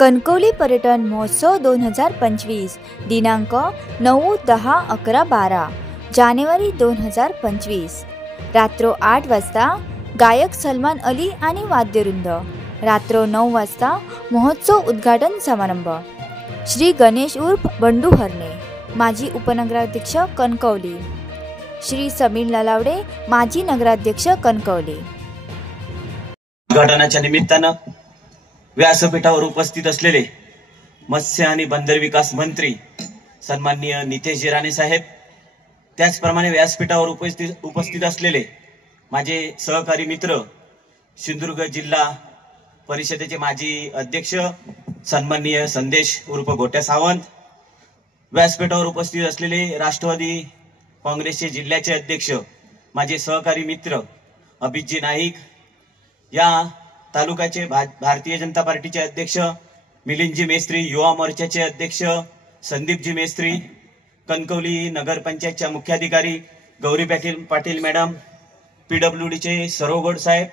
कणकवली पर्यटन महोत्सव 2025 दिनांक 9, 10, 11, 12 जानेवारी 2025 रात्र 8 वाजता गायक सलमान अली आणि वाद्यवृंद। रात्र 9 वाजता महोत्सव उद्घाटन समारंभ। श्री गणेश उर्फ बंडू हरणे, माजी उपनगराध्यक्ष कणकवली। श्री समीर नलावडे, माजी नगराध्यक्ष कणकवली। उद्घाटनाच्या निमित्तानं व्यासपीठावर उपस्थित असलेले मत्स्य आणि बंदर विकास मंत्री सन्माननीय नितेश राणे साहेब, त्याचप्रमाणे व्यासपीठावर उपस्थित असलेले माझे सहकारी मित्र सिंधुदुर्ग जिल्हा परिषदेचे माजी अध्यक्ष सन्माननीय संदेश उर्फ गोट्या सावंत, व्यासपीठावर उपस्थित असलेले राष्ट्रवादी काँग्रेसचे जिल्ह्याचे अध्यक्ष माझे सहकारी मित्र अभिजी नाईक, या तालुक्याचे भारतीय जनता पार्टीचे अध्यक्ष मिलिंदजी मेस्त्री, युवा मोर्चाचे अध्यक्ष संदीपजी मेस्त्री, कणकवली नगरपंचायतच्या मुख्याधिकारी गौरी पाटील मॅडम, PWDचे सरोगड साहेब,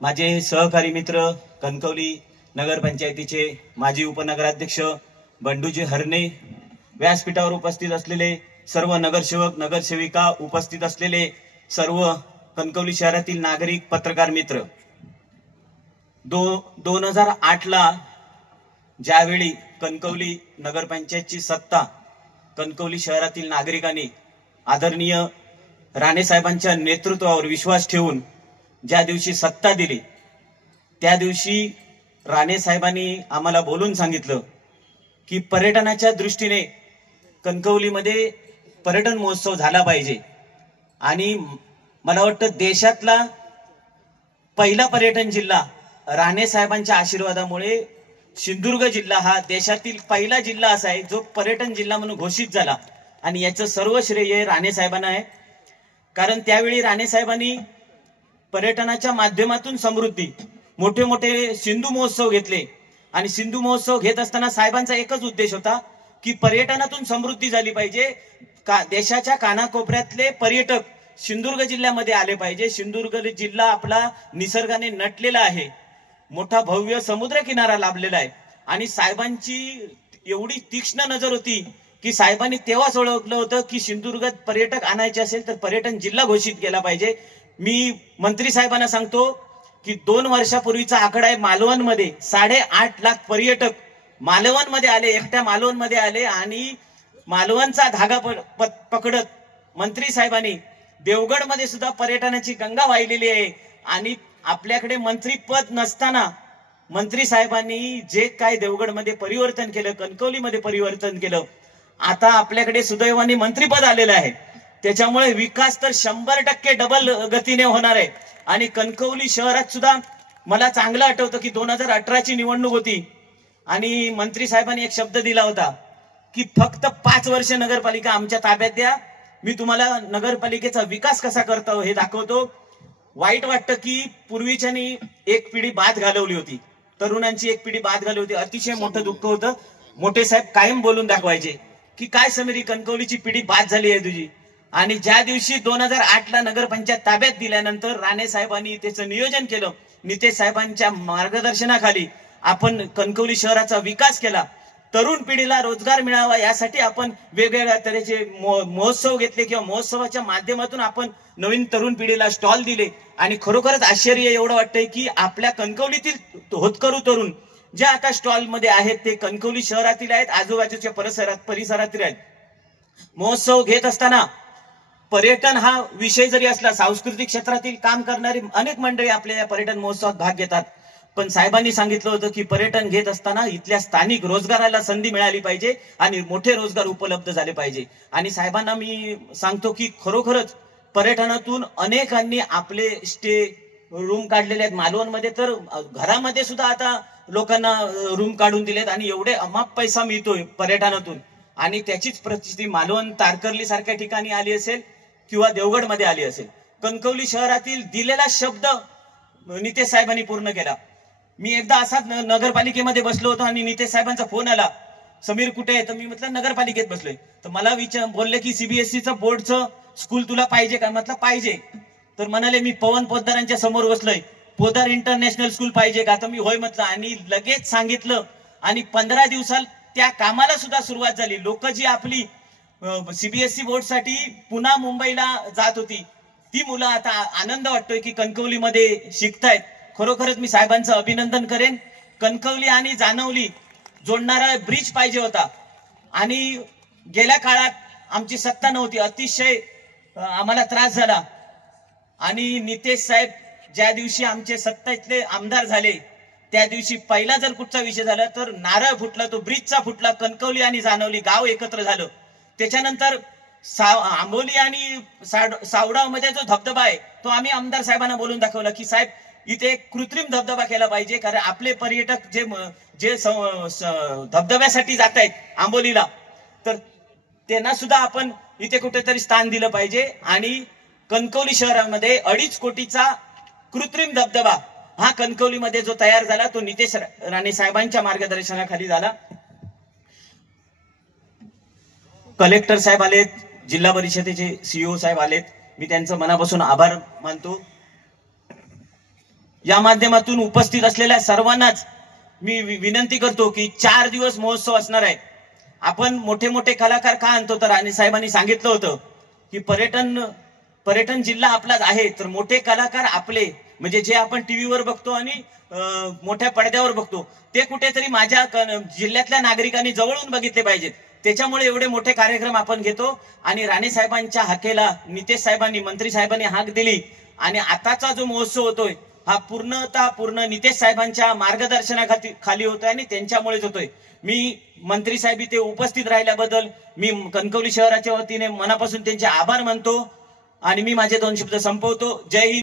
माझे सहकारी मित्र कणकवली नगरपंचायतीचे माजी उपनगराध्यक्ष बंडूजी हरणे, व्यासपीठावर उपस्थित असलेले सर्व नगरसेवक नगरसेविका, उपस्थित असलेले सर्व कणकवली शहरातील नागरिक, पत्रकार मित्र, 2008 ला ज्यावेळी कणकवली नगरपंचायतची सत्ता कणकवली शहरातील नागरिकांनी आदरणीय राणे साहेबांच्या नेतृत्वावर विश्वास ठेवून ज्या दिवशी सत्ता दिली, त्या दिवशी राणे साहेबांनी आम्हाला बोलून सांगितलं की पर्यटनाच्या दृष्टीने कणकवलीमध्ये पर्यटन महोत्सव झाला पाहिजे। आणि मला वाटतं देशातला पहिला पर्यटन जिल्हा राणे साहेबांच्या आशीर्वादामुळे सिंधुदुर्ग जिल्हा हा देशातील पहिला जिल्हा असा आहे जो पर्यटन जिल्हा म्हणून घोषित झाला। आणि याचं सर्व श्रेय राणे साहेबांना आहे, कारण त्यावेळी राणे साहेबांनी पर्यटनाच्या माध्यमातून समृद्धी, मोठे मोठे सिंधू महोत्सव घेतले। आणि सिंधू महोत्सव घेत असताना साहेबांचा एकच उद्देश होता की पर्यटनातून समृद्धी झाली पाहिजे, देशाच्या कानाकोपऱ्यातले पर्यटक सिंधुदुर्ग जिल्ह्यामध्ये आले पाहिजे। सिंधुदुर्ग जिल्हा आपला निसर्गाने नटलेला आहे, मोठा भव्य समुद्र किनारा लाभलेला आहे। आणि साहेबांची एवढी तीक्ष्ण नजर होती की साहेबांनी तेव्हाच ओळखलं होतं की सिंधुदुर्गात पर्यटक आणायचे असेल तर पर्यटन जिल्हा घोषित केला पाहिजे। मी मंत्री साहेबांना सांगतो की 2 वर्षापूर्वीचा आकडा आहे, मालवणमध्ये 8.5 लाख पर्यटक मालवणमध्ये आले, एकट्या मालवणमध्ये आले। आणि मालवणचा धागा पकडत मंत्री साहेबांनी देवगडमध्ये सुद्धा पर्यटनाची गंगा वाहिलेली आहे। आणि आपल्याकडे मंत्रीपद नसताना मंत्री साहेबांनी जे काय देवगडमध्ये परिवर्तन केलं, कणकवलीमध्ये परिवर्तन केलं, आता आपल्याकडे सुदैवाने मंत्रीपद आलेलं आहे। त्याच्यामुळे विकास तर 100% डबल गतीने होणार आहे। आणि कणकवली शहरात सुद्धा मला चांगलं आठवतं की 2018ची निवडणूक होती आणि मंत्री साहेबांनी एक शब्द दिला होता की फक्त 5 वर्ष नगरपालिका आमच्या ताब्यात द्या, मी तुम्हाला नगरपालिकेचा विकास कसा करतो हे दाखवतो। वाईट वाटतं की पूर्वीच्यांनी एक पिढी बाद घालवली होती, तरुणांची एक पिढी बाद घालवली होती, अतिशय मोठं दुःख होतं। मोठे साहेब कायम बोलून दाखवायचे की काय समीरी, कणकवलीची पिढी बाद झाली आहे तुझी। आणि ज्या दिवशी 2008 ला नगरपंचायत ताब्यात दिल्यानंतर राणे साहेबांनी त्याचं नियोजन केलं, नितेश साहेबांच्या मार्गदर्शनाखाली आपण कणकवली शहराचा विकास केला, तरुण पिढीला रोजगार मिळावा यासाठी आपण वेगवेगळ्या तऱ्हेचे महोत्सव घेतले किंवा महोत्सवाच्या माध्यमातून आपण नवीन तरुण पिढीला स्टॉल दिले। आणि खरोखरच आश्चर्य एवढं वाटतंय की आपल्या कणकवलीतील होतकरू तरुण जे आता स्टॉल मध्ये आहेत ते कणकवली शहरातील आहेत, आजूबाजूच्या परिसरातील आहेत। महोत्सव घेत असताना पर्यटन हा विषय जरी असला, सांस्कृतिक क्षेत्रातील काम करणारी अनेक मंडळी आपल्या या पर्यटन महोत्सवात भाग घेतात, पण साहेबांनी सांगितलं होतं की पर्यटन घेत असताना इथल्या स्थानिक रोजगाराला संधी मिळाली पाहिजे आणि मोठे रोजगार उपलब्ध झाले पाहिजे। आणि साहेबांना मी सांगतो की खरोखरच पर्यटनातून अनेकांनी आपले स्टे रूम काढलेले आहेत। मालवणमध्ये तर घरामध्ये सुद्धा आता लोकांना रूम काढून दिलेत आणि एवढे अमाप पैसा मिळतोय पर्यटनातून। आणि त्याचीच प्रतिष्ठी मालवण तारकर्ली सारख्या ठिकाणी आली असेल किंवा देवगडमध्ये आली असेल। कणकवली शहरातील दिलेला शब्द नितेश साहेबांनी पूर्ण केला। मी एकदा असाच नगरपालिकेमध्ये बसलो होतो आणि नितेश साहेबांचा फोन आला, समीर कुठे आहे? तर मी म्हटलं नगरपालिकेत बसलोय। तर मला बोलले की CBSEचं बोर्डचं स्कूल तुला पाहिजे का? म्हटलं पाहिजे। तर म्हणाले मी पवन पोद्दारांच्या समोर बसलोय, पोद्दार इंटरनॅशनल स्कूल पाहिजे का? तर मी होय म्हटलं आणि लगेच सांगितलं आणि 15 दिवसात त्या कामाला सुद्धा सुरुवात झाली. लोक जी आपली सीबीएसई बोर्डसाठी पुन्हा मुंबईला जात होती ती मुलं आता आनंद वाटतोय की कणकवलीमध्ये शिकतायत. खरोखरच मी साहेबांचं अभिनंदन करेन. कणकवली आणि जानवली जोडणारा ब्रिज पाहिजे होता आणि गेल्या काळात आमची सत्ता नव्हती, अतिशय आम्हाला त्रास झाला. आणि नितेश साहेब ज्या दिवशी आमचे सत्तेतले आमदार झाले त्या दिवशी पहिला जर कुठचा विषय झाला तर नारळ फुटला, तो ब्रिजचा फुटला. कणकवली आणि जानवली गाव एकत्र झालं. त्याच्यानंतर आंबोली आणि सावडाव मध्ये जो धबधबा आहे तो आम्ही आमदार साहेबांना बोलून दाखवला की साहेब इथे एक कृत्रिम धबधबा केला पाहिजे, कारण आपले पर्यटक जे धबधब्यासाठी जात आहेत आंबोलीला तर त्यांना सुद्धा आपण इथे कुठेतरी स्थान दिलं पाहिजे. आणि कणकवली शहरामध्ये 2.5 कोटीचा कृत्रिम धबधबा हा कणकवलीमध्ये जो तयार झाला तो नितेश राणे साहेबांच्या मार्गदर्शनाखाली झाला. कलेक्टर साहेब आलेत, जिल्हा परिषदेचे सीईओ साहेब आलेत, मी त्यांचं मनापासून आभार मानतो. या माध्यमातून उपस्थित असलेल्या सर्वांनाच मी विनंती करतो की 4 दिवस महोत्सव असणार आहे. आपण मोठे मोठे कलाकार का आणतो तर राणे साहेबांनी सांगितलं होतं की पर्यटन जिल्हा आपलाच आहे तर मोठे कलाकार आपले म्हणजे जे आपण टीव्हीवर बघतो आणि मोठ्या पडद्यावर बघतो ते कुठेतरी माझ्या जिल्ह्यातल्या नागरिकांनी जवळून बघितले पाहिजेत. त्याच्यामुळे एवढे मोठे कार्यक्रम आपण घेतो. आणि राणे साहेबांच्या हाकेला नितेश साहेबांनी मंत्री साहेबांनी हाक दिली आणि आताचा जो महोत्सव होतोय हा पूर्ण नितेश साहेबांच्या मार्गदर्शनाखाली होतोय आणि त्यांच्यामुळेच होतोय. मी मंत्री साहेब इथे उपस्थित राहिल्याबद्दल मी कणकवली शहराच्या वतीने मनापासून त्यांचे आभार मानतो आणि मी माझे 2 शब्द संपवतो. जय हिंद.